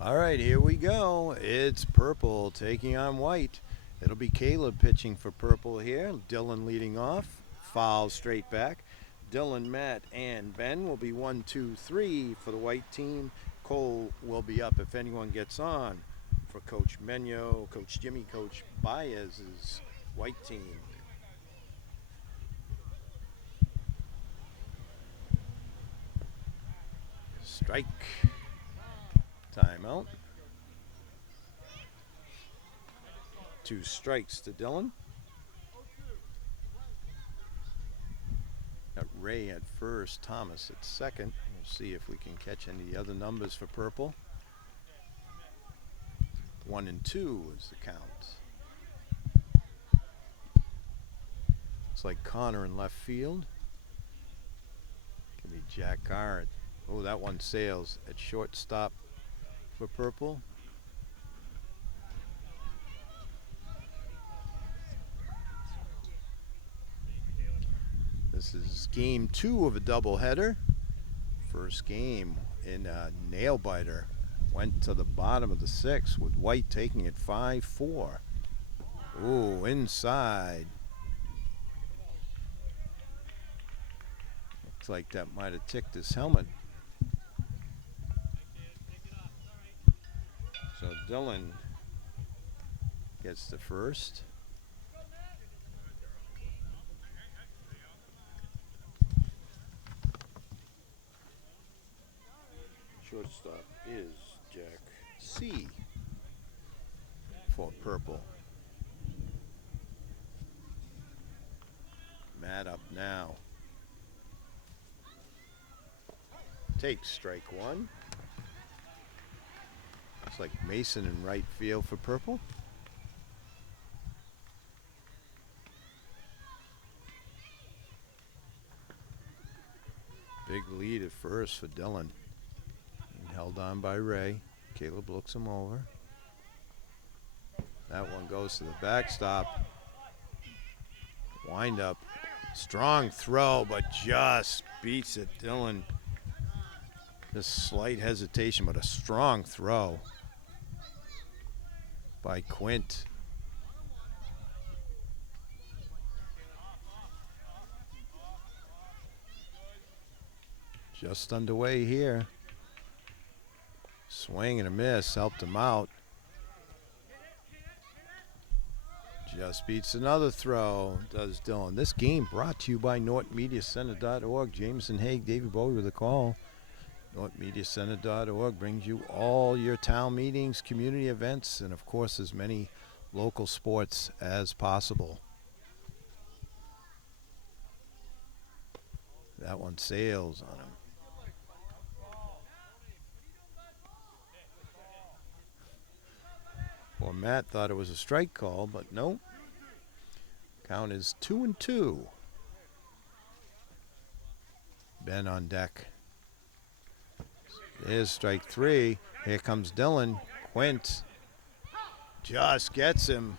All right, here we go. It's purple taking on white. It'll be Caleb pitching for purple here. Dylan leading off. Foul straight back. Dylan, Matt, and Ben will be 1, 2, 3 for the white team. Cole will be up if anyone gets on for Coach Menyo, Coach Jimmy, Coach Baez's white team. Strike. Timeout. 2 strikes to Dylan. Got Ray at first, Thomas at second. We'll see if we can catch any other numbers for purple. 1 and 2 is the count. Looks like Connor in left field. Can be Jack Carr. Oh, that one sails at shortstop for purple. This is game 2 of a doubleheader. First game in a nail biter. Went to the bottom of the 6th with white taking it 5-4. Ooh, inside. Looks like that might have ticked his helmet. So Dylan gets the first. Shortstop is Jack C. for purple. Matt up now. Takes strike 1. Looks like Mason in right field for purple. Big lead at first for Dylan. Held on by Ray. Caleb looks him over. That one goes to the backstop. Wind up. Strong throw, but just beats it. Dylan. Just slight hesitation, but a strong throw by Quint. Just underway here. Swing and a miss helped him out. Just beats another throw, does Dylan. This game brought to you by NortonMediaCenter.org. Jameson Haig, David Bowie with a call. NortonMediaCenter.org brings you all your town meetings, community events, and of course as many local sports as possible. That one sails on him. Well, Matt thought it was a strike call, but no. Count is 2-2. Ben on deck. There's strike 3. Here comes Dylan. Quint just gets him.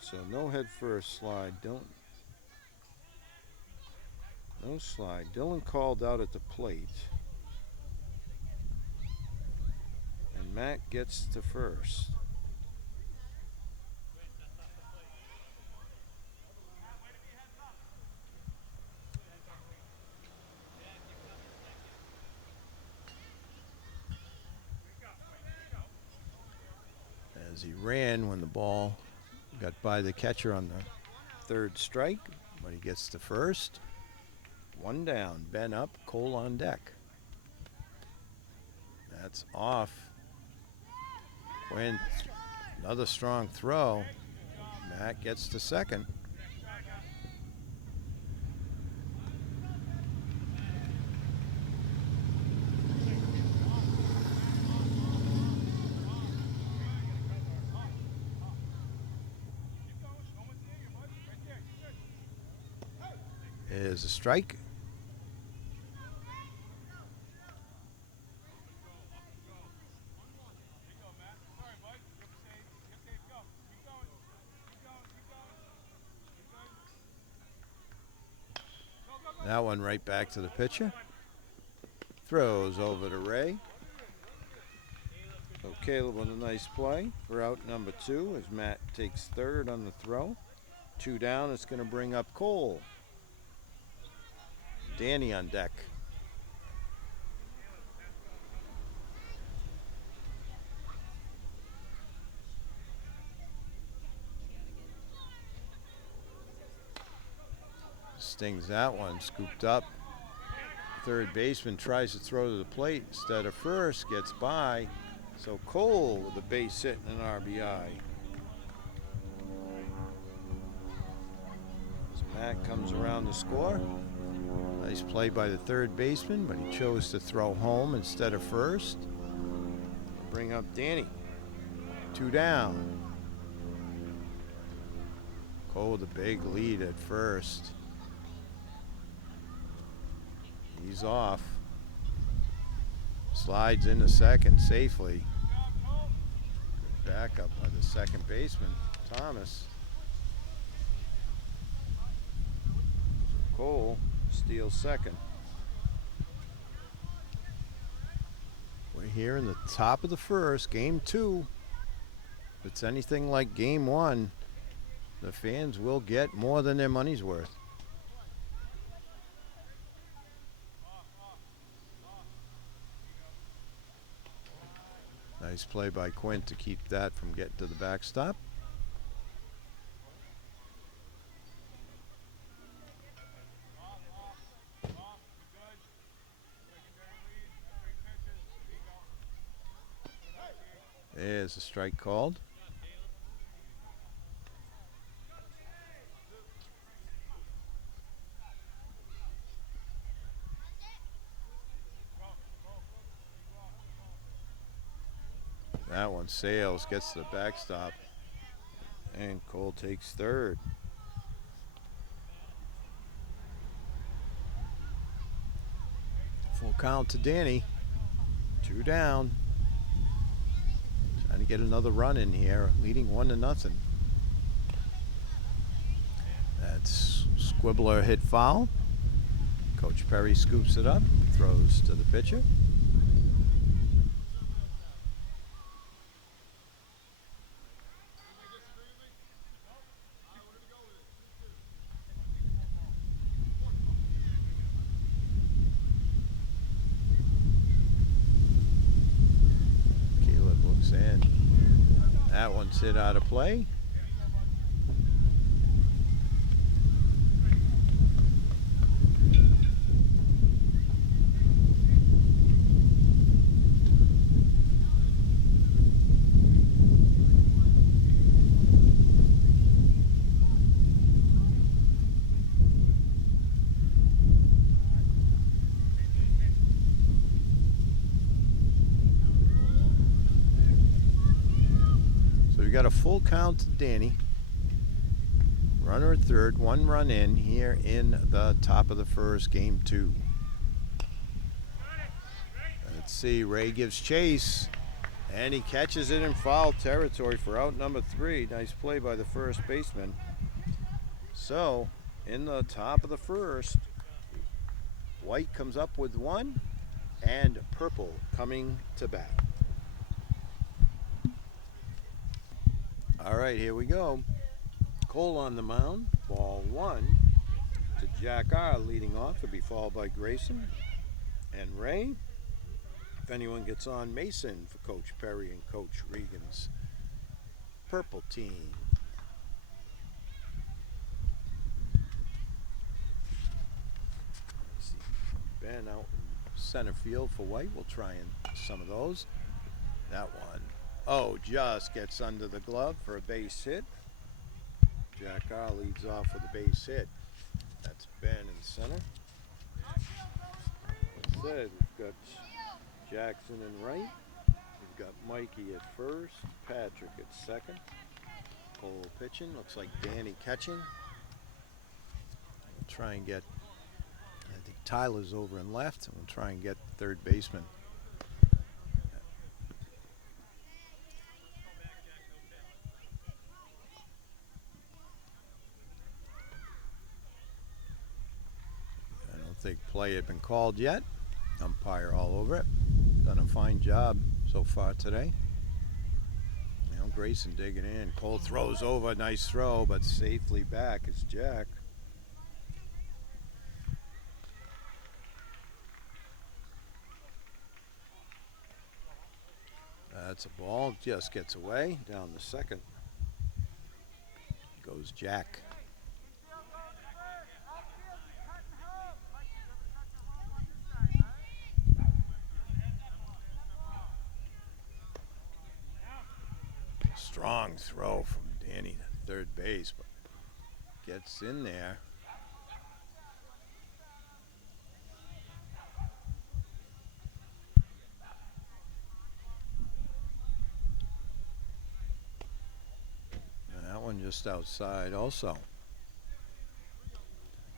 So no head first slide. No slide. Dylan called out at the plate. And Matt gets to first. As he ran when the ball got by the catcher on the 3rd strike, but he gets to first. 1 down, Ben up, Cole on deck. That's off. Quint, another strong throw. Matt gets to second. Is a strike. That one right back to the pitcher. Throws over to Ray. So Caleb with a nice play for out number 2 as Matt takes third on the throw. 2 down, it's going to bring up Cole. Danny on deck. Stings that one, scooped up. Third baseman tries to throw to the plate instead of first, gets by. So Cole with a base hit and an RBI. As Matt comes around to score. Nice play by the third baseman, but he chose to throw home instead of first. Bring up Danny. 2 down. Cole with a big lead at first. He's off. Slides into second safely. Good backup by the second baseman, Thomas. Cole steals second. We're here in the top of the first, game 2. If it's anything like game 1, the fans will get more than their money's worth. Nice play by Quint to keep that from getting to the backstop. There's a strike called. That one sails, gets to the backstop, and Cole takes third. Full count to Danny. 2 down. Trying to get another run in here, leading 1-0. That's Squibbler hit foul. Coach Perry scoops it up, throws to the pitcher. That one's hit out of play. Got a full count to Danny. Runner at third, 1 run in here in the top of the first, game 2. Let's see, Ray gives chase, and he catches it in foul territory for out number 3. Nice play by the first baseman. So, in the top of the first, White comes up with 1, and Purple coming to bat. All right, here we go. Cole on the mound. Ball 1 to Jack R. leading off. It'll be followed by Grayson and Ray. If anyone gets on, Mason for Coach Perry and Coach Regan's Purple team. See Ben out in center field for White. We'll try and some of those. That one. Oh, just gets under the glove for a base hit. Jack R leads off with a base hit. That's Ben in center. Like I said, we've got Jackson in right. We've got Mikey at first. Patrick at second. Cole pitching. Looks like Danny catching. We'll try and get, I think Tyler's over and left, and we'll try and get third baseman. think play had been called yet. Umpire all over it. Done a fine job so far today. Now Grayson digging in. Cole throws over. Nice throw, but safely back is Jack. That's a ball. Just gets away. Down the second goes Jack. Strong throw from Danny to third base, but gets in there. And that one just outside also.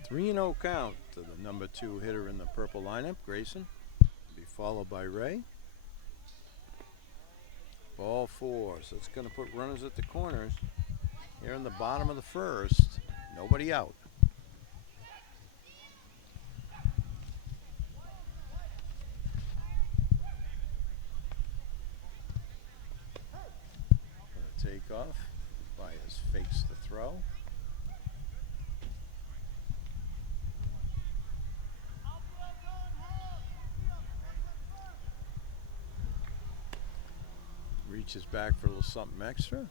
3-0 count to the number 2 hitter in the purple lineup, Grayson. Be followed by Ray. Ball 4, so it's going to put runners at the corners. Here in the bottom of the first, nobody out. Gonna take off. Bias fakes the throw. Reaches back for a little something extra.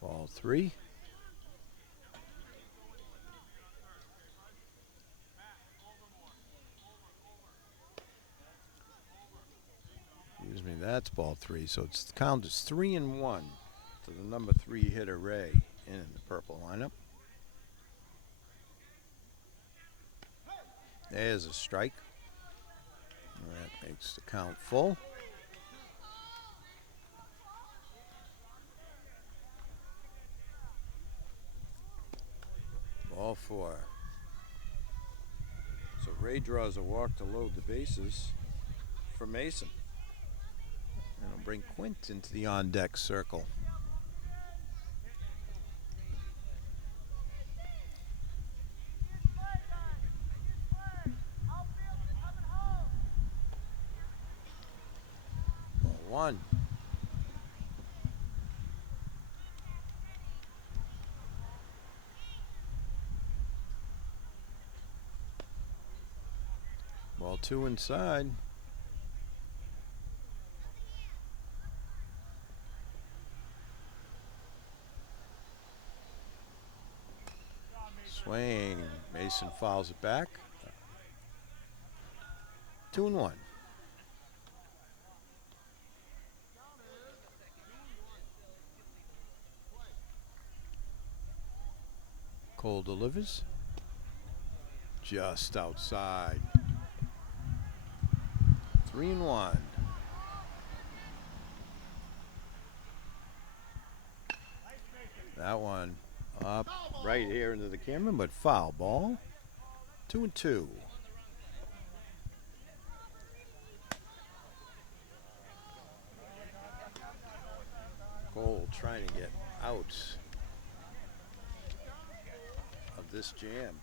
Ball 3. Excuse me, that's ball 3. So it's the count is 3-1 to the number 3 hitter Ray in the purple lineup. There's a strike. That makes the count full. Ball 4. So Ray draws a walk to load the bases for Mason. And he'll bring Quint into the on-deck circle. Ball 1. Ball 2 inside. Swing. Mason fouls it back. 2-1. Cole delivers. Just outside. 3-1. That one up right here into the camera, but foul ball. 2-2. Cole trying to get out of this jam.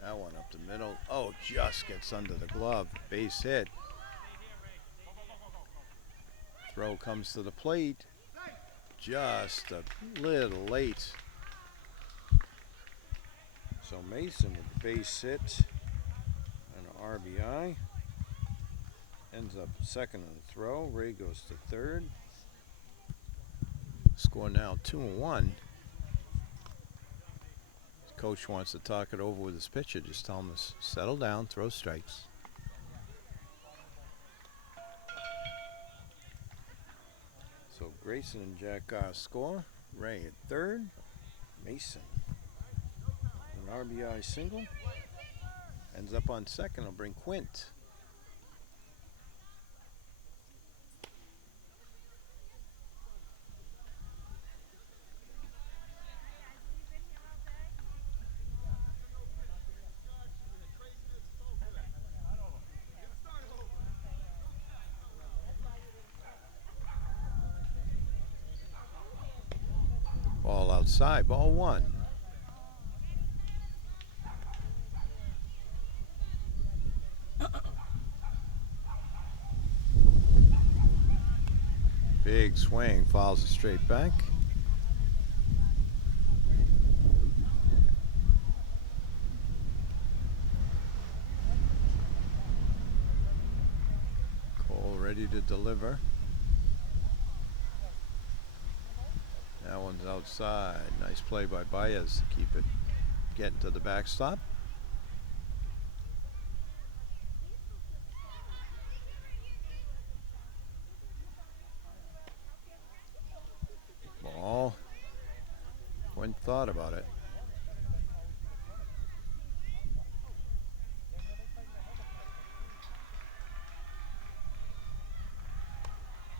That one up the middle. Oh, just gets under the glove. Base hit. Throw comes to the plate. Just a little late. So Mason with the base hit and an RBI. Ends up second on the throw. Ray goes to third. Score now 2-1. Coach wants to talk it over with his pitcher. Just tell him to settle down, throw strikes. So Grayson and Jack Garr score. Ray at third. Mason an RBI single. Ends up on second. I'll bring Quint. outside, ball one. Big swing, fouls it straight back. Cole ready to deliver. That one's outside. Nice play by Baez to keep it getting to the backstop. Ball. Wouldn't thought about it.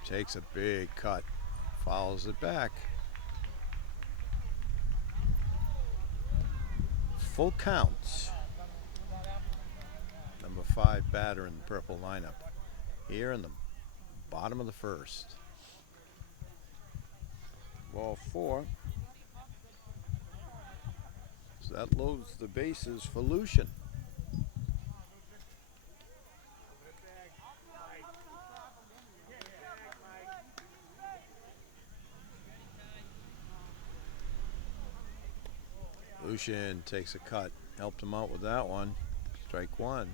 Takes a big cut. Fouls it back. Full count. Number 5 batter in the purple lineup. Here in the bottom of the first. Ball 4. So that loads the bases for Lucian. Lucian takes a cut. Helped him out with that one. Strike one.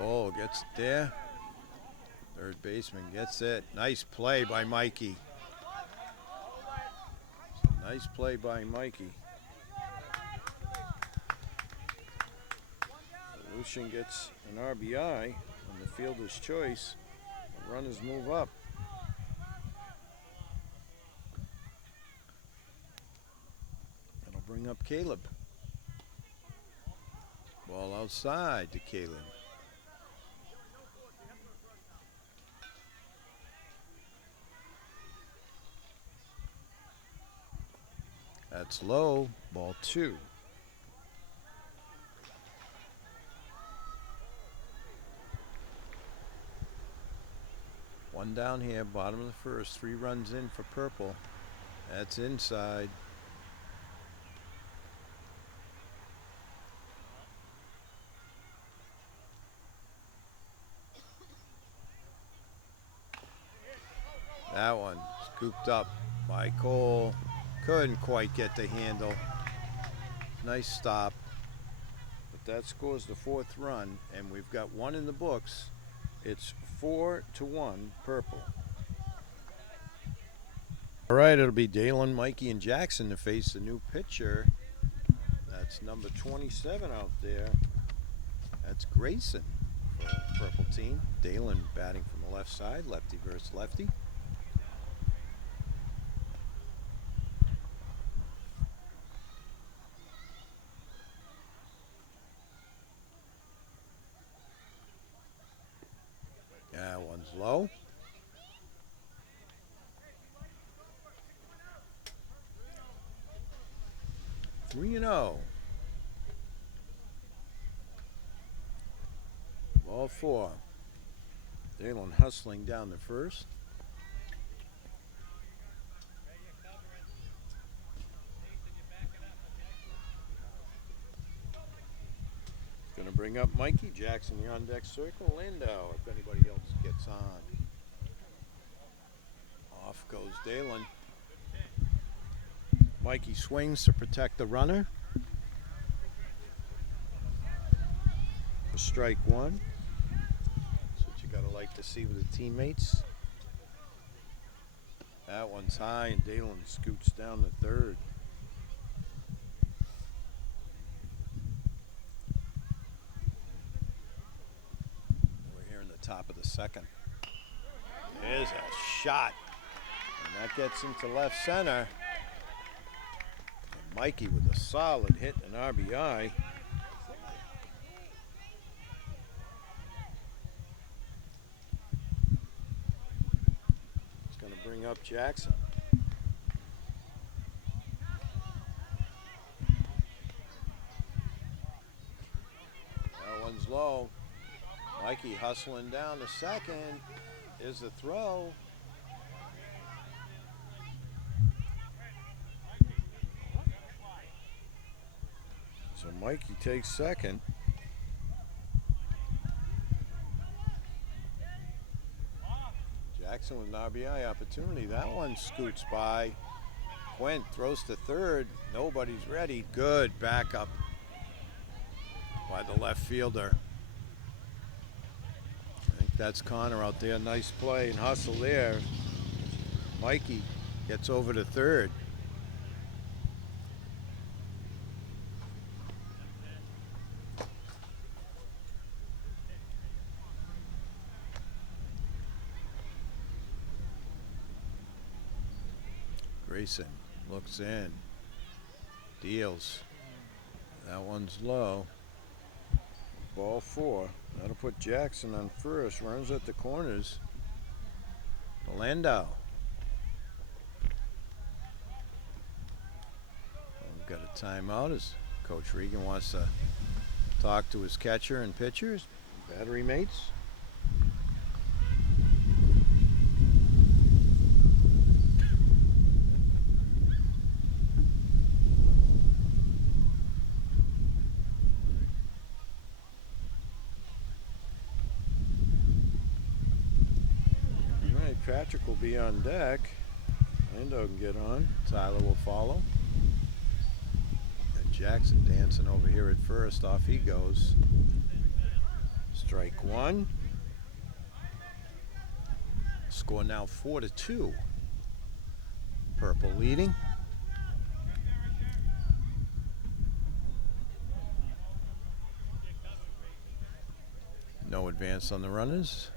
Oh, gets it there. Third baseman gets it. Nice play by Mikey. Nice play by Mikey. Lucian gets an RBI on the fielder's choice. The runners move up. That'll bring up Caleb. Ball outside to Caleb. That's low. Ball 2. One down here, bottom of the first. 3 runs in for purple. That's inside. That one scooped up by Cole. Couldn't quite get the handle. Nice stop. But that scores the 4th run, and we've got 1 in the books. It's 4-1 purple. All right, it'll be Dalen, Mikey, and Jackson to face the new pitcher. That's number 27 out there. That's Grayson for the purple team. Dalen batting from the left side, lefty versus lefty. That one's low. Three and 0. Ball 4. Dalen hustling down the first. Going to bring up Mikey. Jackson, the on deck circle. Landau, if anybody else gets on. Off goes Dalen. Mikey swings to protect the runner. For strike 1. That's what you got to like to see with the teammates. That one's high, and Dalen scoots down to third. Top of the second. There's a shot. And that gets into left center. And Mikey with a solid hit and RBI. It's going to bring up Jackson. That one's low. Mikey hustling down to second. Is the throw. So Mikey takes second. Jackson with an RBI opportunity. That one scoots by. Quint throws to third. Nobody's ready. Good backup by the left fielder. I think that's Connor out there. Nice play and hustle there. Mikey gets over to third. Grayson looks in, deals. That one's low. Ball 4. That'll put Jackson on first. Runs at the corners. Landau. We've got a timeout as Coach Regan wants to talk to his catcher and pitchers, battery mates. Patrick will be on deck. Landau can get on. Tyler will follow. And Jackson dancing over here at first. Off he goes. Strike one. Score now 4-2. Purple leading. No advance on the runners.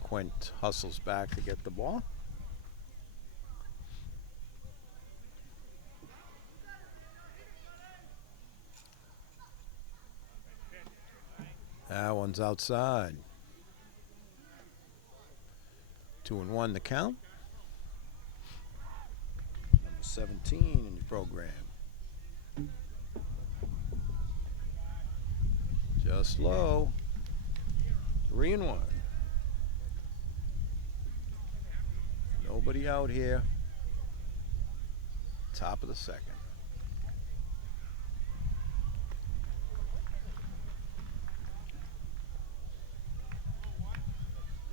Quint hustles back to get the ball. That one's outside. 2-1 the count. Number 17 in the program. Just low. 3-1. Nobody out here. Top of the second.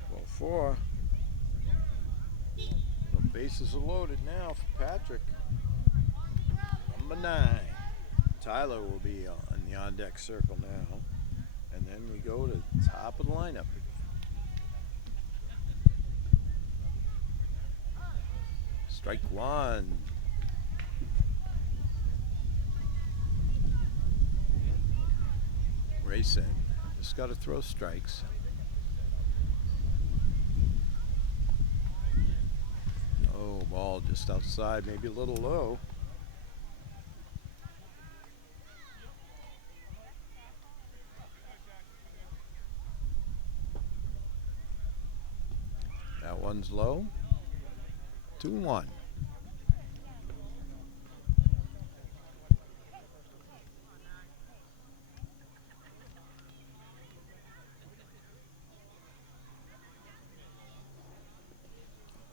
Well, 4. The bases are loaded now for Patrick. Number 9. Tyler will be on the on-deck circle now. And then we go to top of the lineup. Strike one. Grayson just got to throw strikes. Oh, ball just outside, maybe a little low. That one's low. 2-1.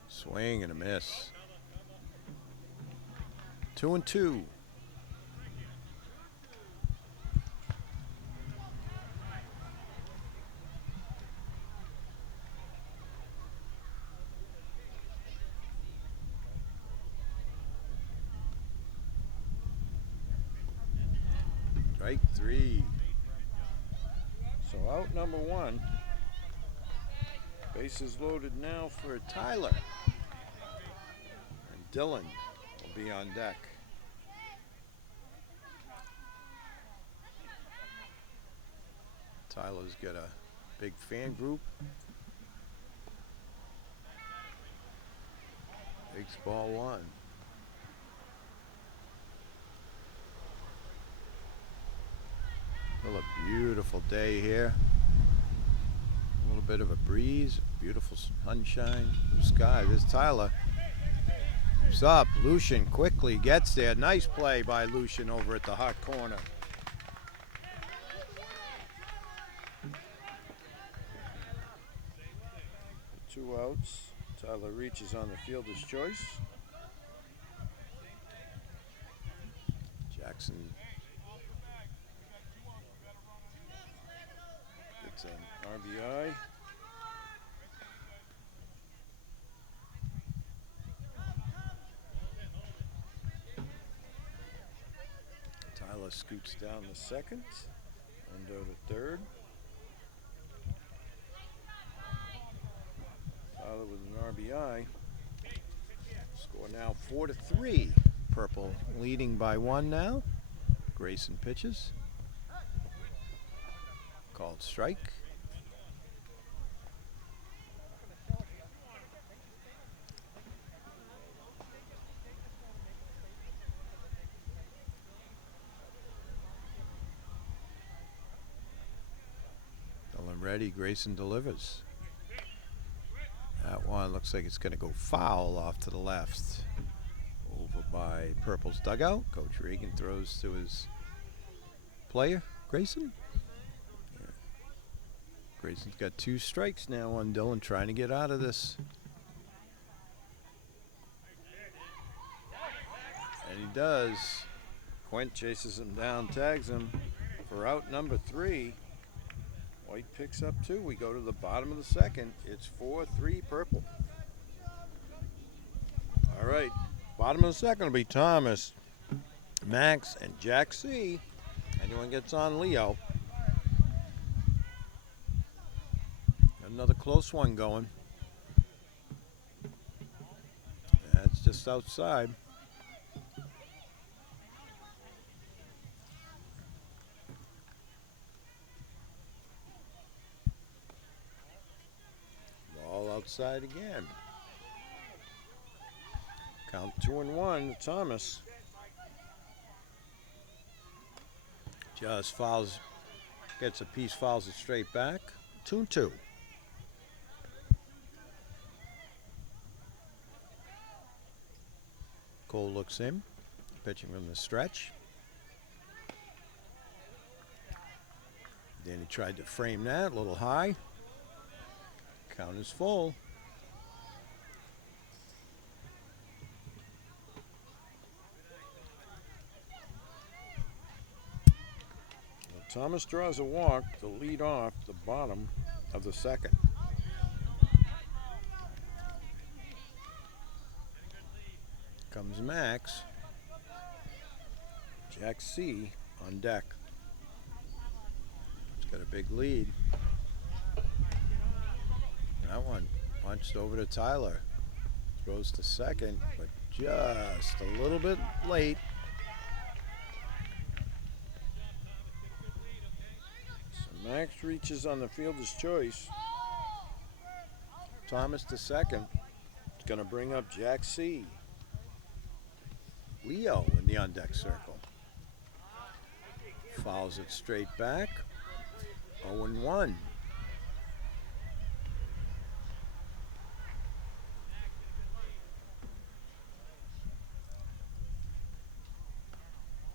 Swing and a miss. 2-2. Strike 3. So out number 1. Bases loaded now for Tyler. And Dylan will be on deck. Tyler's got a big fan group. Takes ball 1. Well, a beautiful day here. A little bit of a breeze, beautiful sunshine, blue sky. There's Tyler. Moves up. Lucian quickly gets there. Nice play by Lucian over at the hot corner. 2 outs. Tyler reaches on the fielder's choice. Jackson gets an RBI. Tyler scoots down to second. Endo to third. Tyler with an RBI. Score now 4-3. Purple leading by 1 now. Grayson pitches. Called strike. Dylan ready. Grayson delivers. That one looks like it's going to go foul off to the left. Over by Purple's dugout. Coach Regan throws to his player, Grayson. Yeah. Grayson's got 2 strikes now on Dylan, trying to get out of this. And he does. Quint chases him down, tags him for out number 3. White picks up 2. We go to the bottom of the second. It's 4-3 Purple. All right. Bottom of the second will be Thomas, Max, and Jack C. Anyone gets on Leo. Another close one going. That's just outside. Ball outside again. Count 2-1 to Thomas. Just fouls, gets a piece, fouls it straight back. 2-2. Cole looks in, pitching from the stretch. Then he tried to frame that a little high. Count is full. Thomas draws a walk to lead off the bottom of the second. Comes Max. Jack C on deck. He's got a big lead. That one punched over to Tyler. Throws to second, but just a little bit late. Max reaches on the fielder's choice. Thomas to second. It's going to bring up Jack C. Leo in the on-deck circle. Fouls it straight back. 0-1.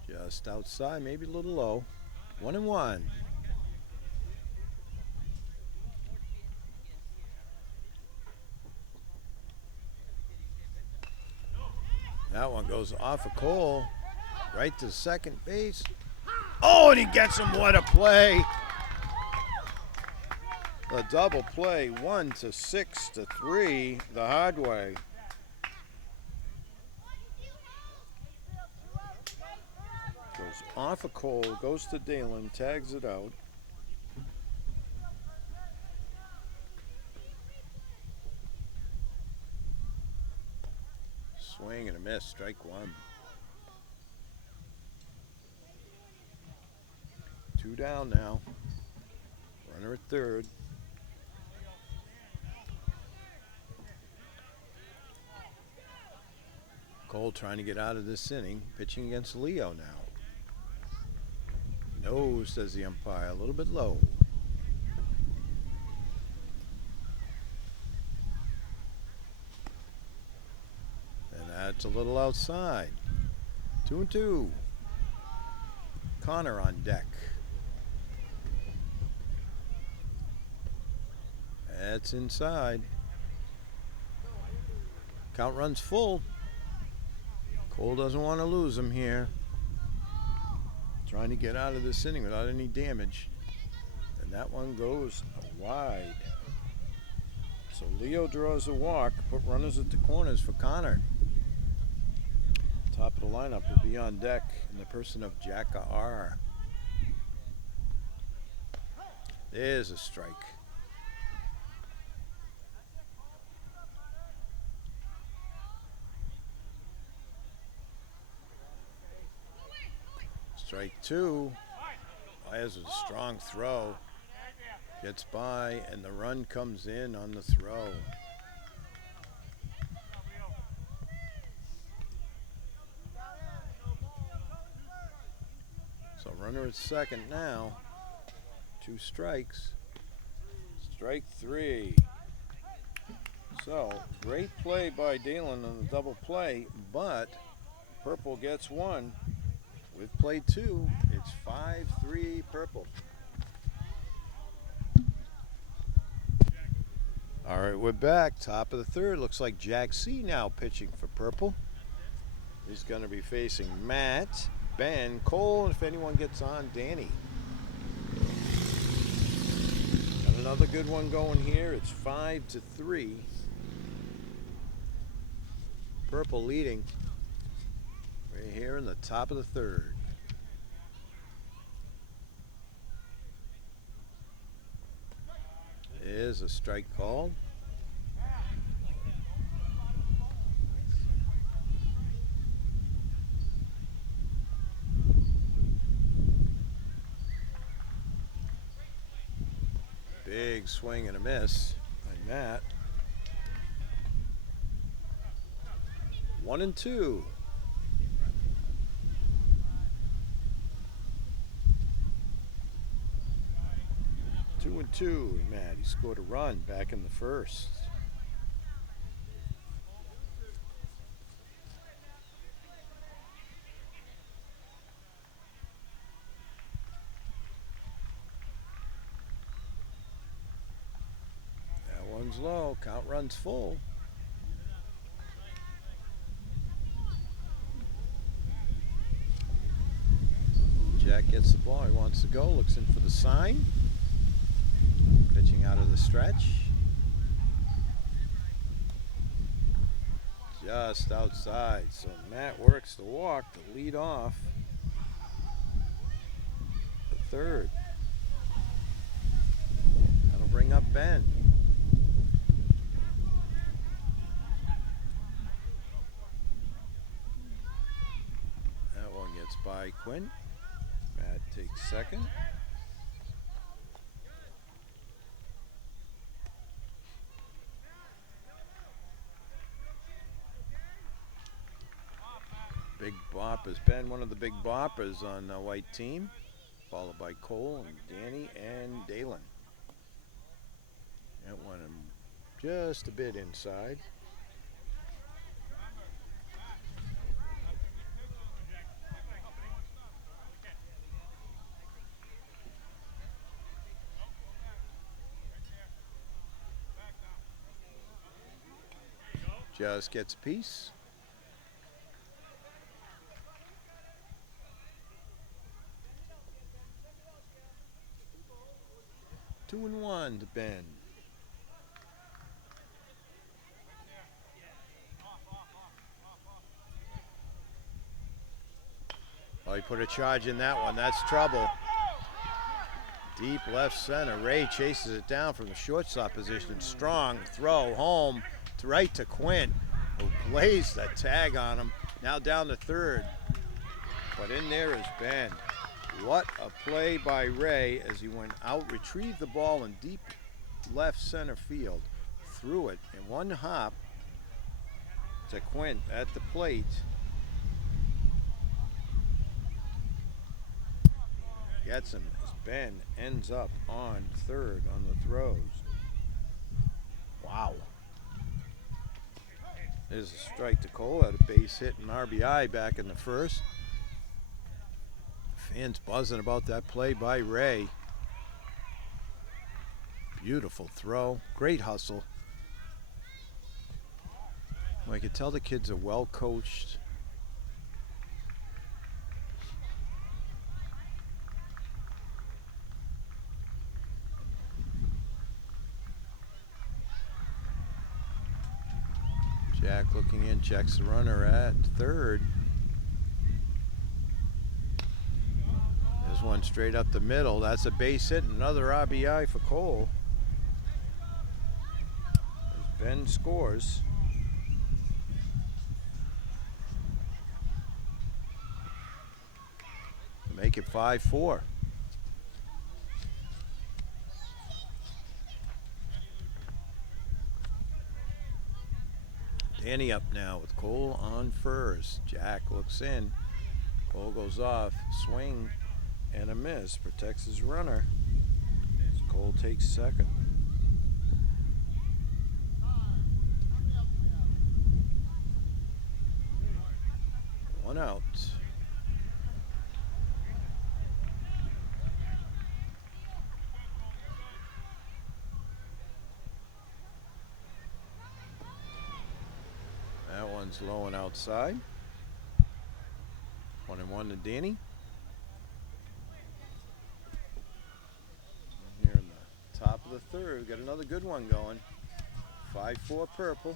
Just outside, maybe a little low. 1-1. That one goes off of Cole, right to second base. Oh, and he gets him. What a play. The double play, 1-6-3, the hard way. Goes off of Cole, goes to Dalen, tags it out. Swing and a miss, strike 1. 2 down now. Runner at third. Cole trying to get out of this inning, pitching against Leo now. No, says the umpire, a little bit low. That's a little outside. 2-2. Connor on deck. That's inside. Count runs full. Cole doesn't want to lose him here. Trying to get out of this inning without any damage. And that one goes wide. So Leo draws a walk, put runners at the corners for Connor. Top of the lineup will be on deck in the person of Jack R. There's a strike. Strike two. There's a strong throw. Gets by, and the run comes in on the throw. So runner at second now. 2 strikes. Strike 3. So great play by Dalen on the double play, but Purple gets 1. With play 2, it's 5-3 Purple. All right, we're back. Top of the third. Looks like Jack C now pitching for Purple. He's going to be facing Matt, Ben, Cole, and if anyone gets on, Danny. Got another good one going here. It's 5-3. Purple leading. Right here in the top of the third. Is a strike called. Big swing and a miss by Matt. 1-2. 2-2, Matt. He scored a run back in the first. That one's low. Count runs full. Jack gets the ball. He wants to go. Looks in for the sign. Pitching out of the stretch. Just outside. So Matt works the walk to lead off the third. That'll bring up Ben. That one gets by Quinn. Matt takes second. Big bop has been one of the big boppers on the white team, followed by Cole and Danny and Dalen. That went him just a bit inside. Just gets a piece. Two and one to Ben. Oh, he put a charge in that one. That's trouble. Deep left center. Ray chases it down from the shortstop position. Strong throw home to right to Quinn, who plays the tag on him. Now down to third. But in there is Ben. What a play by Ray as he went out, retrieved the ball in deep left center field, threw it in one hop to Quint at the plate. Gets him as Ben ends up on third on the throws. Wow. There's a strike to Cole, had a base hit and RBI back in the first. Fans buzzing about that play by Ray. Beautiful throw, great hustle. Well, I could tell the kids are well coached. Jack looking in, checks the runner at third. There's one straight up the middle. That's a base hit, another RBI for Cole. As Ben scores. Make it 5-4. Danny up now with Cole on first. Jack looks in. Cole goes off. Swing and a miss. Protects his runner. Cole takes second. One out. That one's low and outside. 1-1 to Danny. Here in the top of the third, we got another good one going. 5-4 Purple.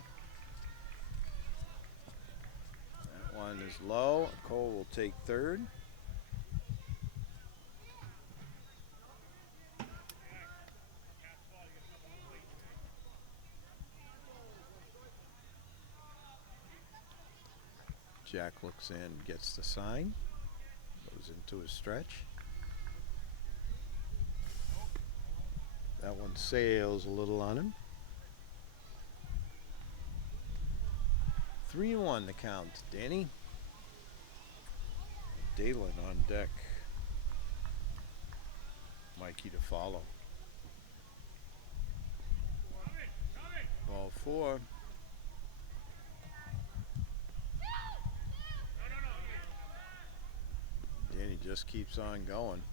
That one is low. Cole will take third. Jack looks in, gets the sign, goes into his stretch. That one sails a little on him. 3-1 the count. Danny. Dalen on deck. Mikey to follow. Ball 4. Danny just keeps on going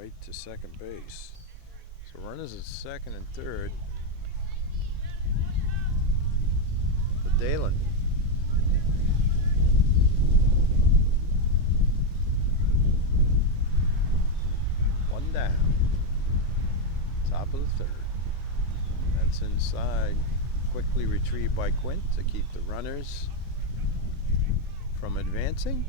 right to second base. So runners at second and third for Dalen. One down. Top of the third. That's inside. Quickly retrieved by Quint to keep the runners from advancing.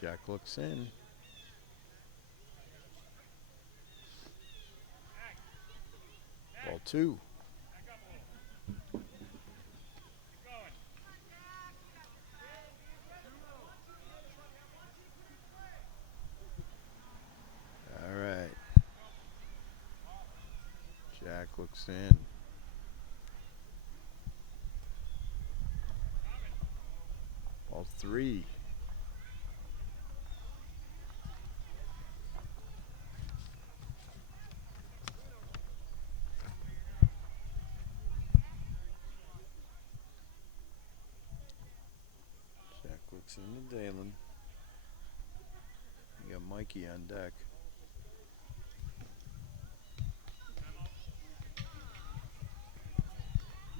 Jack looks in. Ball 2. All right. Jack looks in. Ball 3. Looks into Dalen. You got Mikey on deck.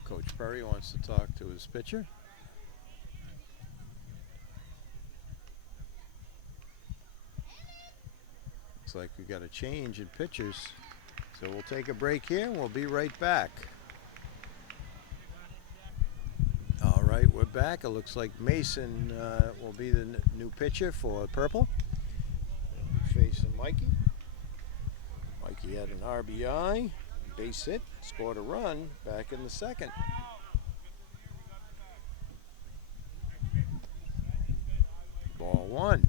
Coach Perry wants to talk to his pitcher. Looks like we got a change in pitchers. So we'll take a break here and we'll be right back. All right, we're back. It looks like Mason will be the new pitcher for Purple. We'll be facing Mikey. Mikey had an RBI, base hit, scored a run back in the second. Ball 1.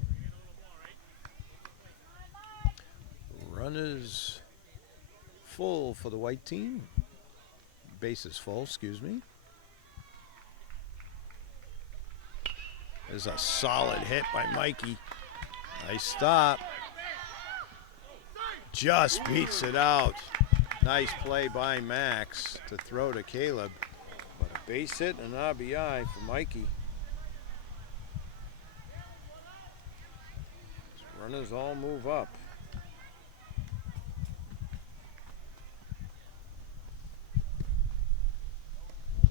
Runners full for the white team. Bases full, excuse me. There's a solid hit by Mikey. Nice stop. Just beats it out. Nice play by Max to throw to Caleb. But a base hit and an RBI for Mikey. Runners all move up.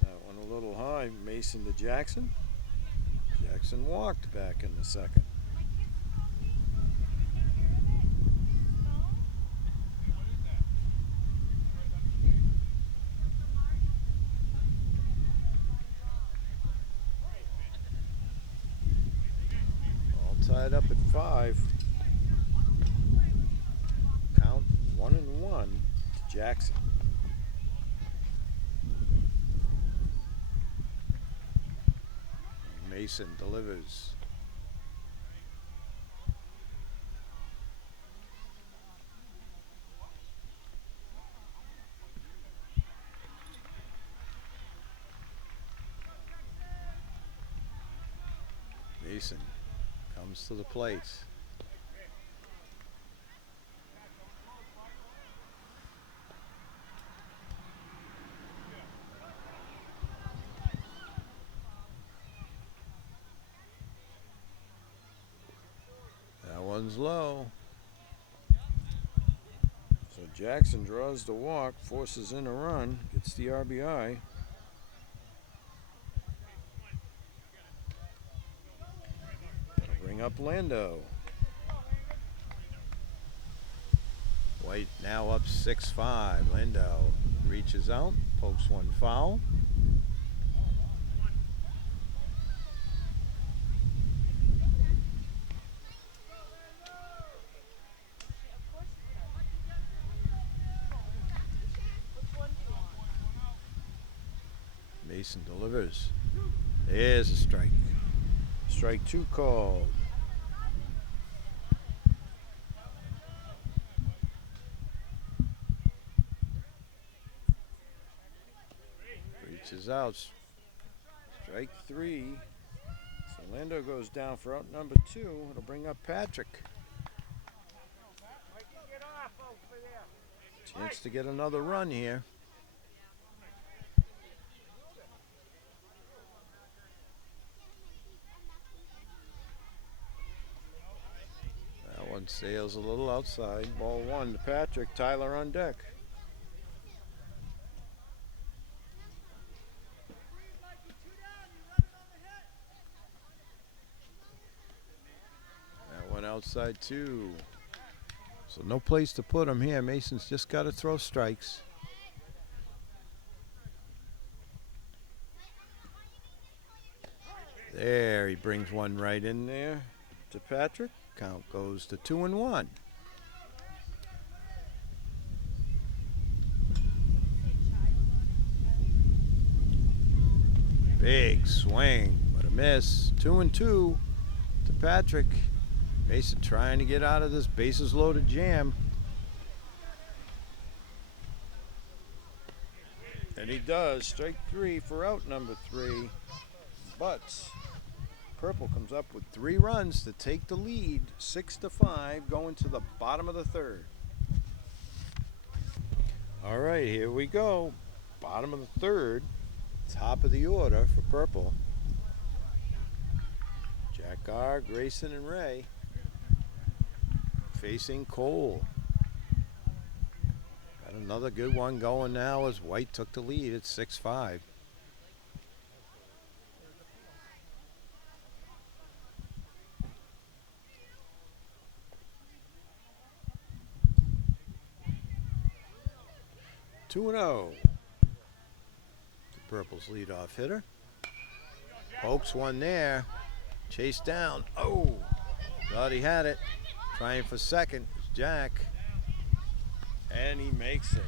That one a little high. Mason to Jackson. Jackson walked back in the second. All tied up at 5. Count 1-1 to Jackson. Mason delivers. Mason comes to the plate. That one's low. So Jackson draws the walk, forces in a run, gets the RBI. Bring up Lando. White now up 6-5. Lando reaches out, pokes one foul. Mason delivers. There's a strike. Strike 2 called. Reaches out. Strike 3. So Lando goes down for out number 2. It'll bring up Patrick. Chance to get another run here. That one sails a little outside. Ball 1 to Patrick. Tyler on deck. That one outside too. So no place to put him here. Mason's just got to throw strikes. There, he brings one right in there to Patrick. Count goes to 2-1. Big swing, but a miss. 2-2 to Patrick. Mason trying to get out of this bases loaded jam. And he does. Strike 3 for out number 3. But Purple comes up with 3 runs to take the lead. 6-5 going to the bottom of the 3rd. All right, here we go. Bottom of the 3rd. Top of the order for Purple. Jack R., Grayson, and Ray facing Cole. Got another good one going now as White took the lead at 6-5. Two and 0. Purple's leadoff hitter. Pokes one there. Chased down. Oh, thought he had it. Trying for second. Jack. And he makes it.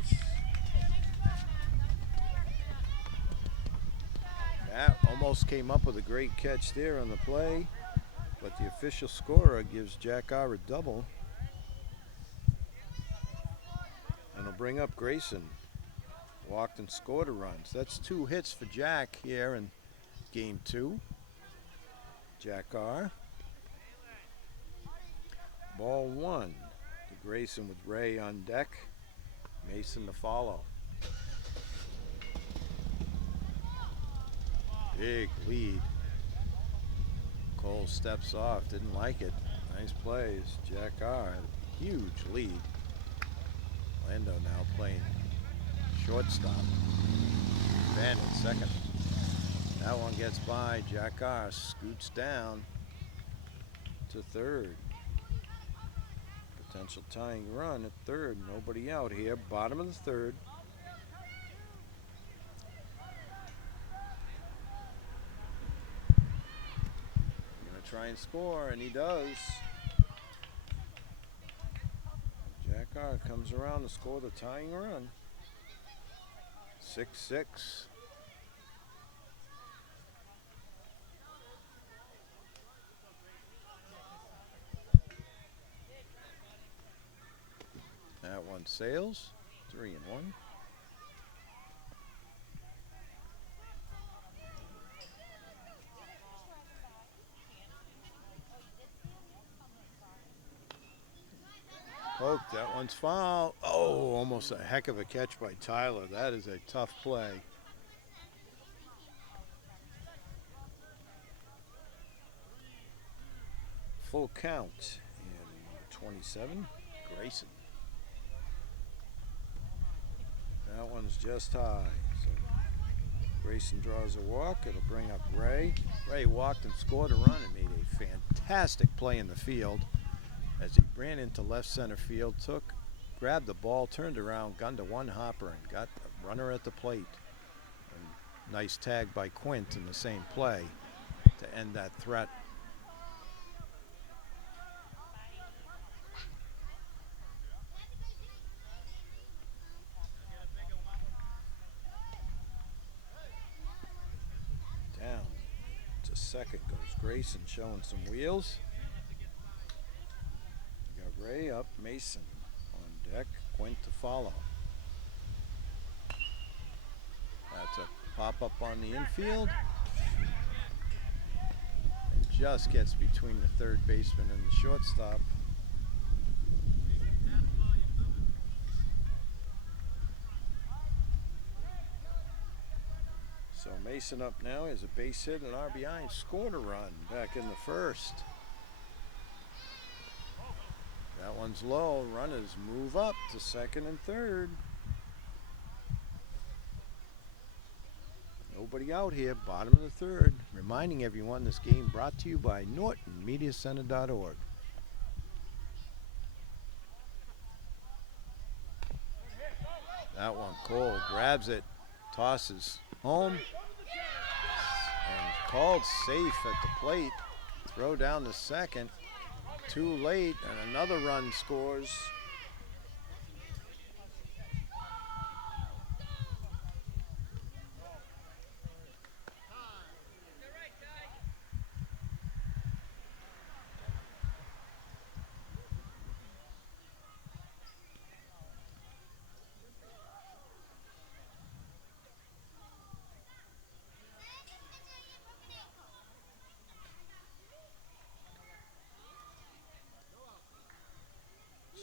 That almost came up with a great catch there on the play. But the official scorer gives Jack R a double. And he'll bring up Grayson. Walked and scored a run. So that's 2 hits for Jack here in game 2. Jack R. Ball 1 to Grayson with Ray on deck. Mason to follow. Big lead. Cole steps off, didn't like it. Nice plays. Jack R. Huge lead. Lando now playing shortstop. Ben at second. That one gets by. Jack R. scoots down to third. Potential tying run at third. Nobody out here. Bottom of the third. Gonna try and score, and he does. Jack R. comes around to score the tying run. 6-6. That one sails. 3-1. Poke, that one's foul. Oh, almost a heck of a catch by Tyler. That is a tough play. Full count in 27. Grayson. That one's just high. So Grayson draws a walk. It'll bring up Ray. Ray walked and scored a run and made a fantastic play in the field as he ran into left center field, grabbed the ball, turned around, gunned to one hopper, and got the runner at the plate. And nice tag by Quint in the same play to end that threat. Down to second goes Grayson, showing some wheels. Ray up, Mason on deck, Quint to follow. That's a pop-up on the infield. And just gets between the third baseman and the shortstop. So Mason up now has a base hit and RBI and scored a run back in the first. That one's low. Runners move up to second and third. Nobody out here. Bottom of the third. Reminding everyone this game brought to you by Norton, MediaCenter.org. That one, Cole grabs it, tosses home, and called safe at the plate. Throw down to second. Too late, and another run scores.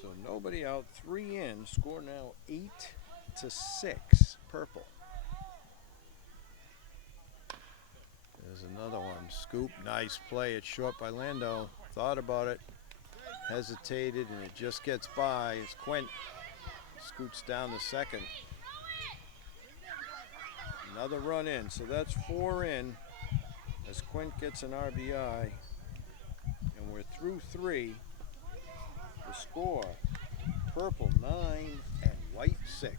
So nobody out, 3 in. Score now 8-6. Purple. There's another one. Scoop. Nice play. It's short by Lando. Thought about it. Hesitated, and it just gets by. It's Quint. Scoots down to second. Another run in. So that's 4 in as Quint gets an RBI. And we're through 3. The score, purple 9 and white 6.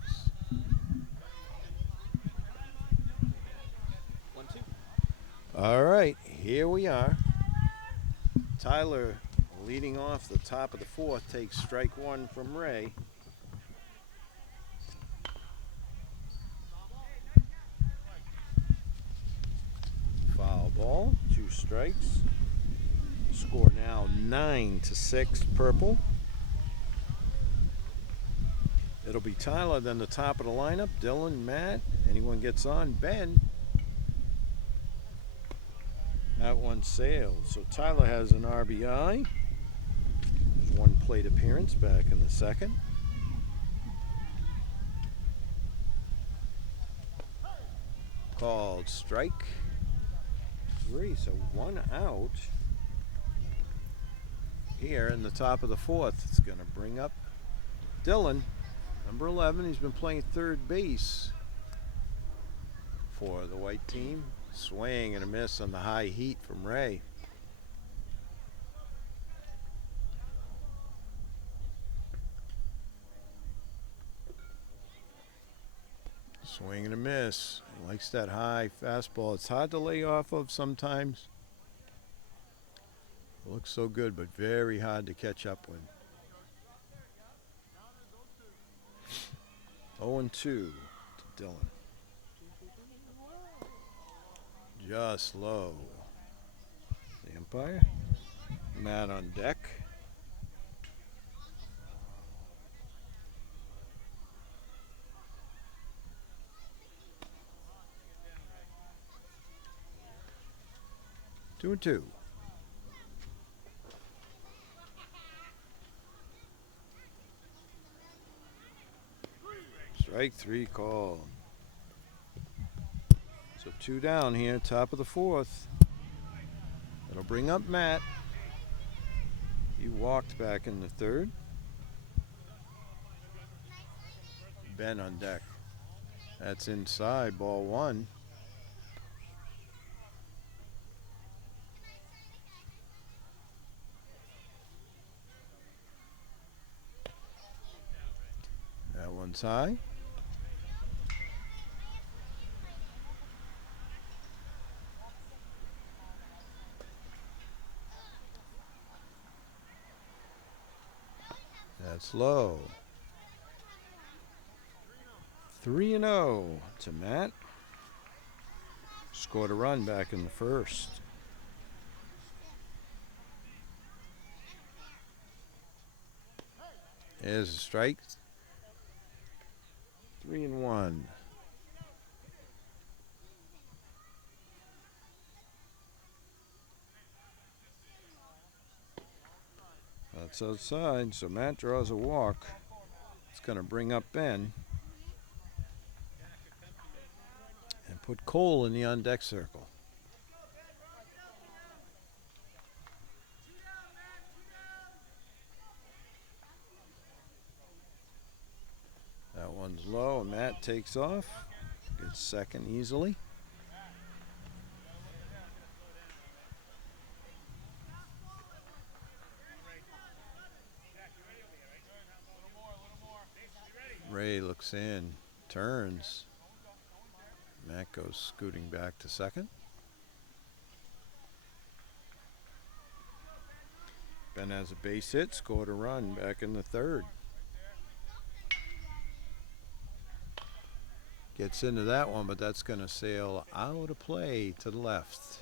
1-2. All right, here we are. Tyler leading off the top of the fourth takes strike 1 from Ray. Foul ball, 2 strikes. Score now 9-6 purple. It'll be Tyler, then the top of the lineup. Dylan, Matt, anyone gets on. Ben. That one sails. So Tyler has an RBI. There's 1 plate appearance back in the second. called strike 3. So 1 out here in the top of the 4th. It's going to bring up Dylan, number 11. He's been playing third base for the white team. Swing and a miss on the high heat from Ray. Swing and a miss. He likes that high fastball. It's hard to lay off of sometimes. It looks so good, but very hard to catch up with. 0-2 to Dylan. Just low. The umpire. Matt on deck. Two and two. Strike 3 call. So 2 down here, top of the 4th. That'll bring up Matt. He walked back in the 3rd. Ben on deck. That's inside, ball 1. That one's high. That's low. 3-0 to Matt. Scored a run back in the 1st. There's a strike. 3-1. That's outside, so Matt draws a walk. It's going to bring up Ben. And put Cole in the on-deck circle. That one's low, and Matt takes off. Gets second easily. Ray looks in, turns. Matt goes scooting back to second. Ben has a base hit, scored a run back in the 3rd. Gets into that one, but that's going to sail out of play to the left.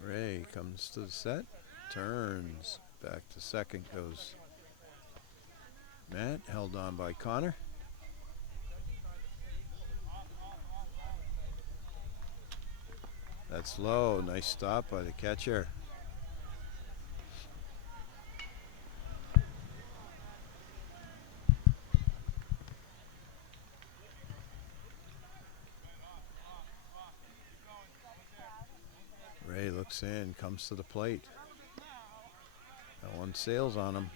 Ray comes to the set, turns back to second, goes Matt, held on by Connor. That's low, nice stop by the catcher. Ray looks in, comes to the plate. That one sails on him.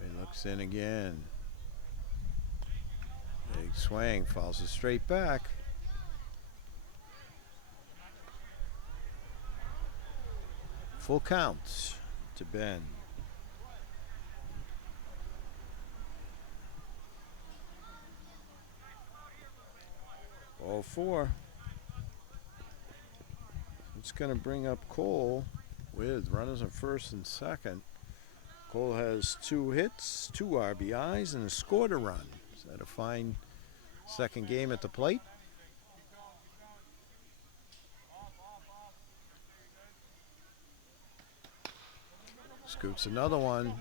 Ray looks in again. Big swing, falls it straight back. Full count to Ben. 0-4. It's going to bring up Cole with runners at first and second. Cole has 2 hits, 2 RBIs, and has scored a run. Is that a fine second game at the plate? Scoots another one,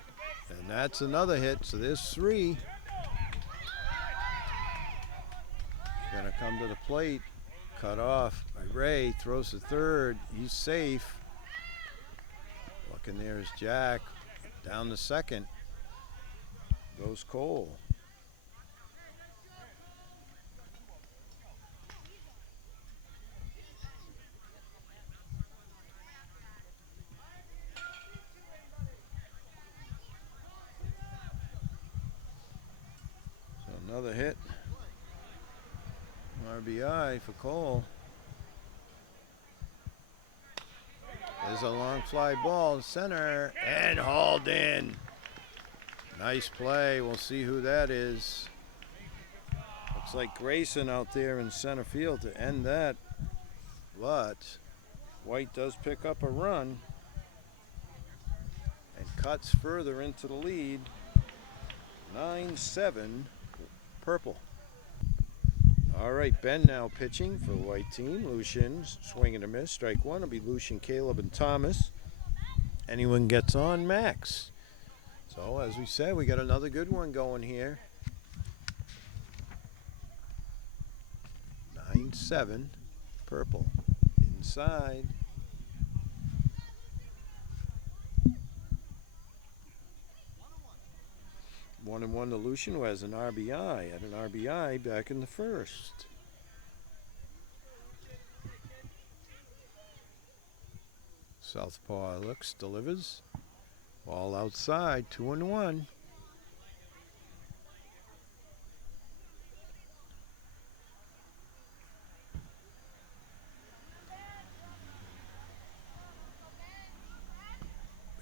And that's another hit, so there's 3. Gonna come to the plate. Cut off by Ray. Throws to third. He's safe. Looking there is Jack. Down to second goes Cole. So another hit. RBI for Cole. There's a long fly ball to center and hauled in. Nice play. We'll see who that is. Looks like Grayson out there in center field to end that. But White does pick up a run and cuts further into the lead. 9-7 Purple. All right, Ben now pitching for the White team. Lucian swing and a miss. Strike 1 will be Lucian, Caleb, and Thomas. Anyone gets on, Max. So as we said, we got another good one going here. 9-7 Purple. Inside. 1-1 to Lucian, who has an RBI. Had an RBI back in the first. Southpaw looks, delivers. Ball outside, 2-1.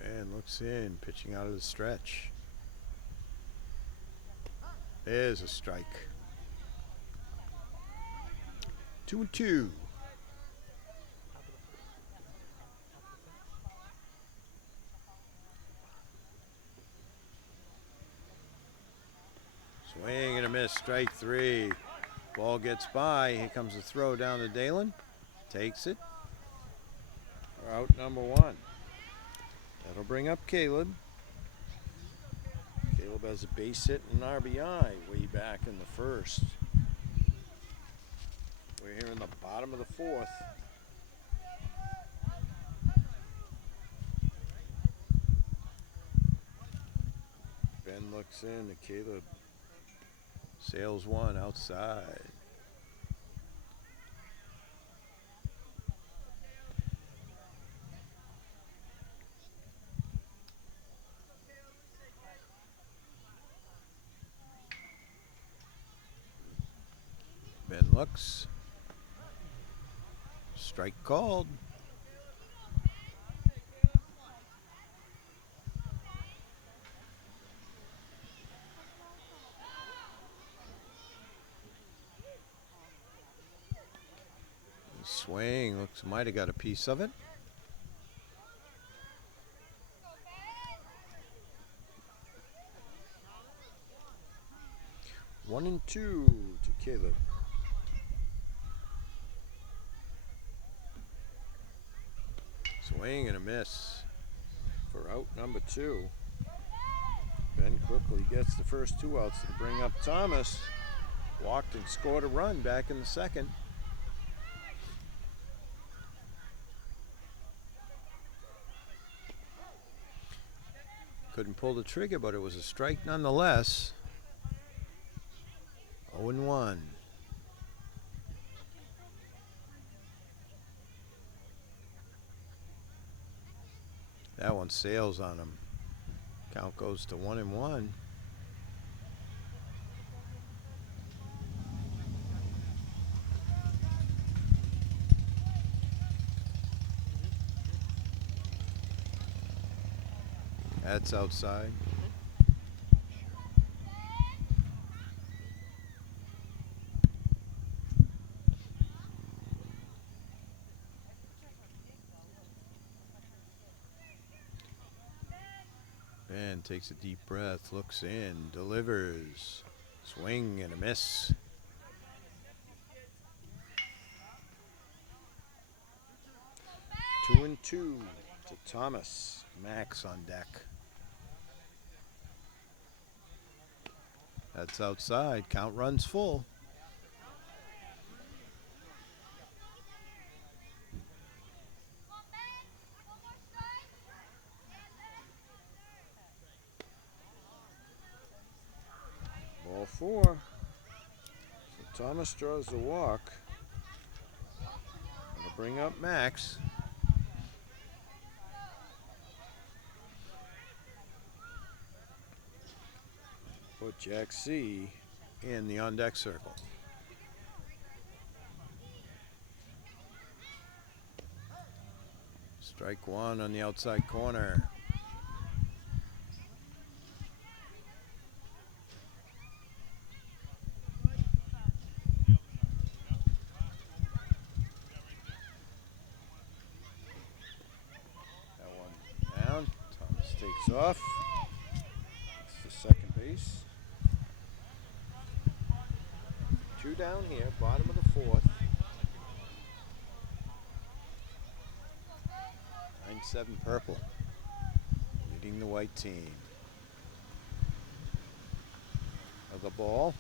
And looks in, pitching out of the stretch. There's a strike. 2-2. Swing and a miss, strike 3. Ball gets by. Here comes the throw down to Dalen. Takes it. For out number 1. That'll bring up Caleb. Caleb has a base hit and an RBI way back in the first. We're here in the bottom of the 4th. Ben looks in to Caleb. Sails 1 outside. Ben looks. Strike called. Swing, looks might have got a piece of it. One and 2 to Caleb. Swing and a miss for out number 2. Ben quickly gets the first 2 outs to bring up Thomas. Walked and scored a run back in the second. Couldn't pull the trigger, but it was a strike nonetheless. 0-1. That one sails on him. Count goes to 1-1. That's outside. Ben takes a deep breath, looks in, delivers. Swing and a miss. Two and 2 to Thomas. Max on deck. That's outside. Count runs full. Ball 4. So Thomas draws the walk. Gonna bring up Max. Put Jack C in the on-deck circle. Strike 1 on the outside corner. That one down. Thomas takes off. It's the second base. 2 down here, bottom of the 4th. 9-7 purple, leading the white team. Of the ball.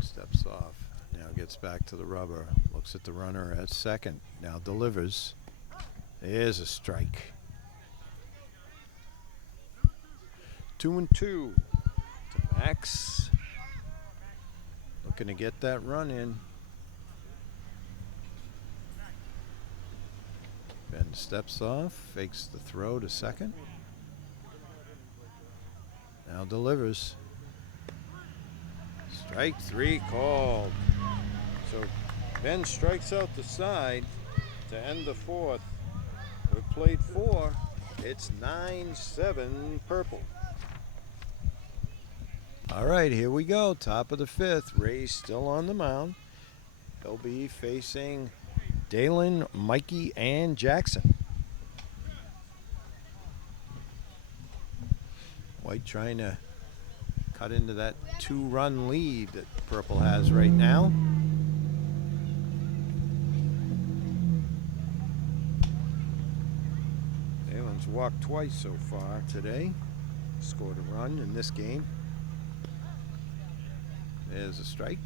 Steps off. Now gets back to the rubber. Looks at the runner at second. Now delivers. There's a strike. 2-2 to Max. Looking to get that run in. Ben steps off, fakes the throw to second. Now delivers. Strike 3 called. So Ben strikes out the side to end the 4th. We've played 4. It's 9-7 purple. All right, here we go. Top of the 5th. Ray's still on the mound. He'll be facing Dalen, Mikey, and Jackson. White trying to cut into that 2-run lead that Purple has right now. Dalen's walked twice so far today. Scored a run in this game. There's a strike.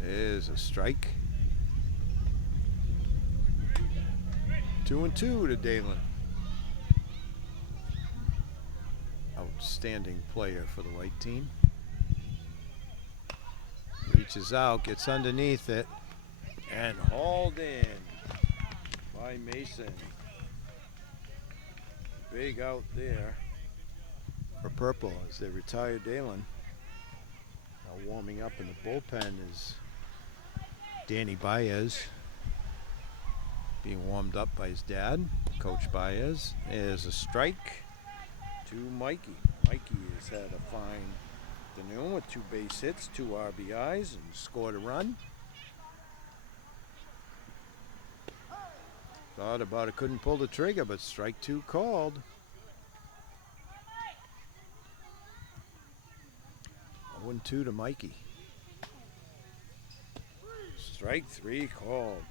There's a strike. 2-2 to Dalen. Outstanding player for the white team. Reaches out, gets underneath it, and hauled in by Mason. Big out there for Purple as they retire Dalen. Now warming up in the bullpen is Danny Baez, being warmed up by his dad, Coach Baez. There's a strike to Mikey. Mikey has had a fine afternoon with 2 base hits, 2 RBIs, and scored a run. Thought about it, couldn't pull the trigger, but strike 2 called. 0-2 to Mikey. Strike 3 called.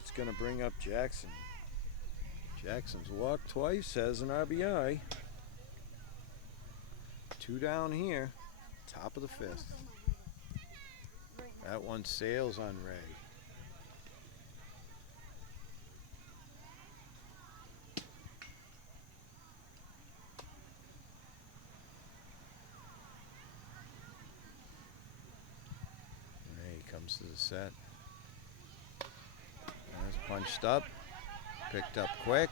It's going to bring up Jackson. Jackson's walked twice, has an RBI. 2 down here, top of the 5th. That one sails on Ray. Comes to the set. That's punched up, picked up quick,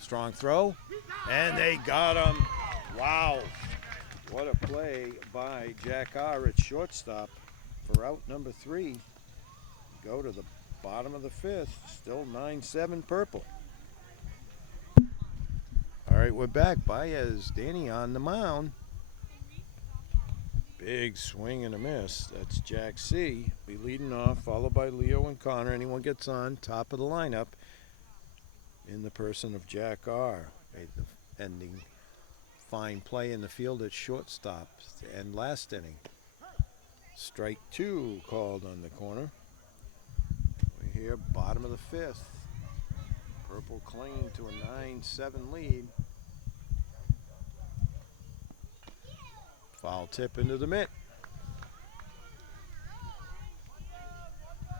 strong throw, and they got him. Wow, what a play by Jack R at shortstop for out number 3. Go to the bottom of the 5th, still 9-7 Purple. All right, we're back. Baez, Danny on the mound. Big swing and a miss. That's Jack C. Be leading off, followed by Leo and Connor. Anyone gets on, top of the lineup in the person of Jack R. Ending fine play in the field at shortstop and last inning. Strike 2 called on the corner. We're here, bottom of the 5th. Purple clinging to a 9-7 lead. Foul tip into the mitt.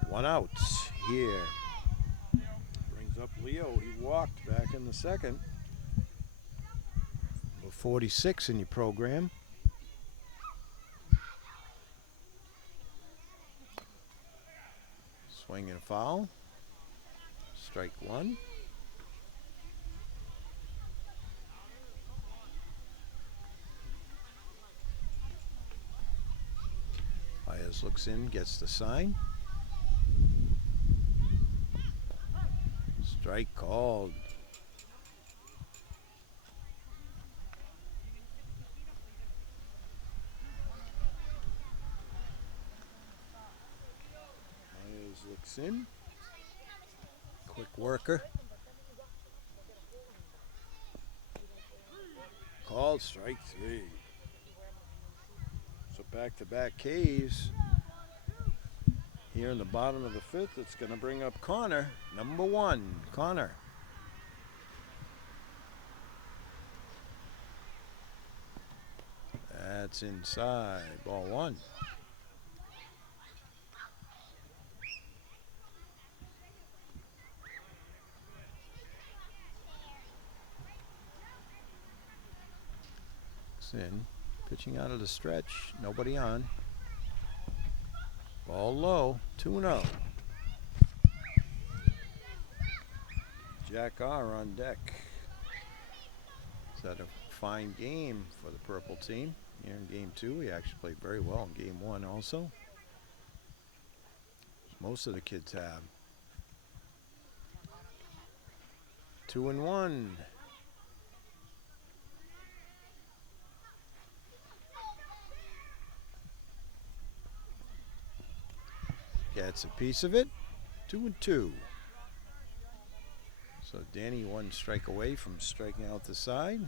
1 out here. Brings up Leo. He walked back in the second. Number 46 in your program. Swing and foul. Strike 1. Ayers looks in, gets the sign. Strike called. Ayers looks in. Quick worker. Called strike 3. So back-to-back Ks. Here in the bottom of the 5th, it's going to bring up Connor, number 1, Connor. That's inside, ball 1. In, pitching out of the stretch, nobody on. Ball low, 2-0. Jack R on deck. Is that a fine game for the purple team? Here in game 2, he actually played very well in game 1 also. Most of the kids have. 2-1. Gets a piece of it. 2-2. So Danny 1 strike away from striking out the side.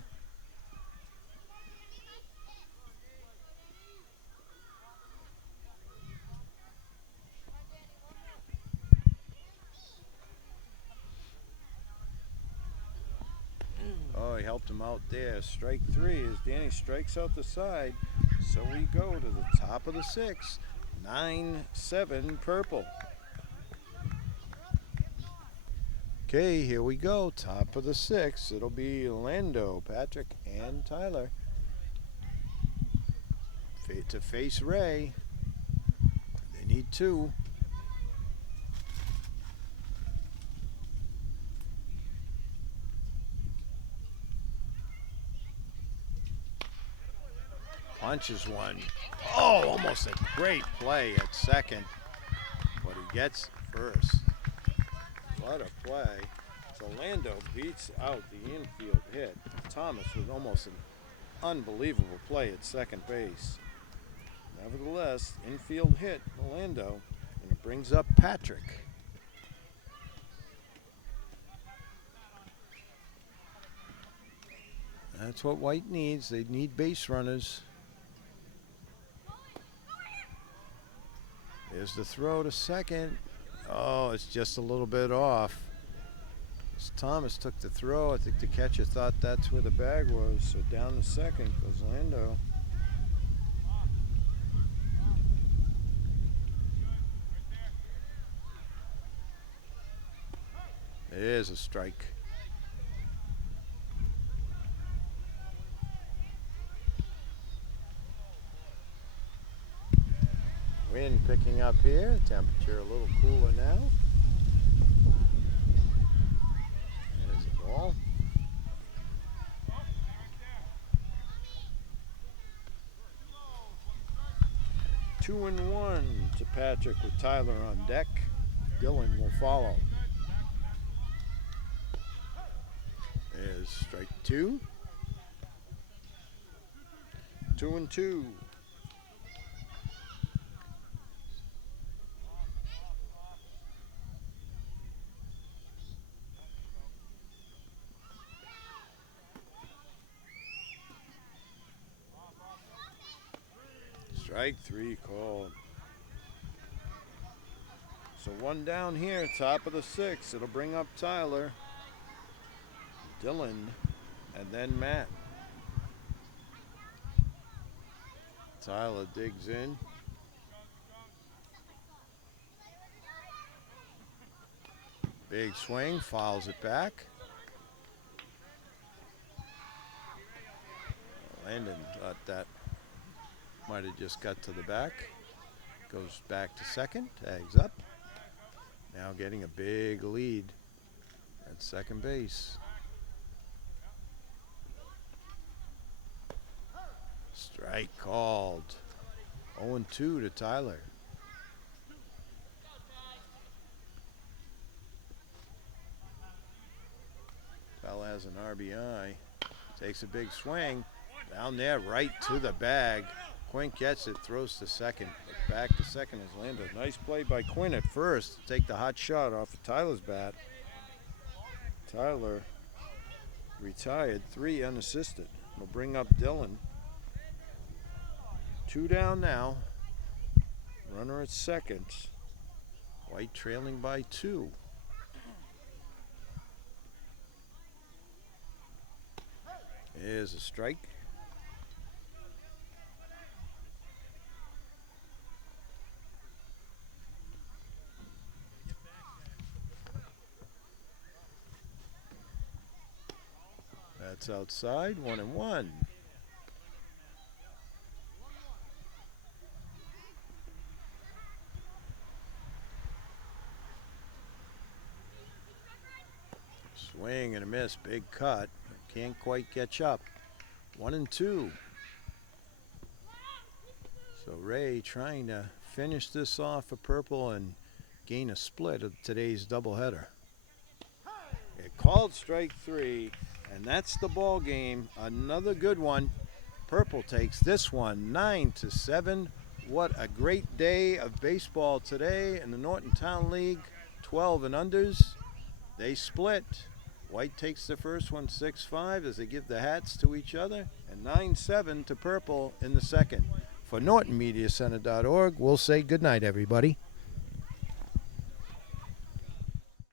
Oh, he helped him out there. Strike 3 as Danny strikes out the side. So we go to the top of the 6th. 9-7 purple. Okay, here we go. Top of the 6th. It'll be Lando, Patrick, and Tyler to face Ray. They need 2. Punches one. Oh, almost a great play at second, but he gets first. What a play. So Lando beats out the infield hit. Thomas with almost an unbelievable play at second base. Nevertheless, infield hit Lando, and it brings up Patrick. That's what White needs. They need base runners. There's the throw to second. Oh, it's just a little bit off. As Thomas took the throw, I think the catcher thought that's where the bag was. So down to second goes Lando. There's a strike. Wind picking up here, temperature a little cooler now. There's the ball. Two and one to Patrick with Tyler on deck. Dylan will follow. There's strike 2. 2 and 2. Strike 3 called. So one down here, top of the 6th. It'll bring up Tyler, Dylan, and then Matt. Tyler digs in. Big swing, fouls it back. Landon thought that might have just got to the back. Goes back to second, tags up. Now getting a big lead at second base. Strike called. 0-2 to Tyler. Tyler has an RBI. Takes a big swing. Down there, right to the bag. Quinn gets it, throws to second. But back to second is Landon. Nice play by Quinn at first to take the hot shot off of Tyler's bat. Tyler retired, 3 unassisted. We'll bring up Dylan. 2 down now. Runner at second. White trailing by 2. Here's a strike. That's outside, 1-1. Swing and a miss, big cut. Can't quite catch up. 1-2. So Ray trying to finish this off for purple and gain a split of today's doubleheader. It called strike 3, and that's the ball game. Another good one. Purple takes this one 9-7. What a great day of baseball today in the Norton Town League. 12 and unders. They split. White takes the first one 6-5 as they give the hats to each other, and 9-7 to purple in the second. For NortonMediaCenter.org, we'll say goodnight, everybody.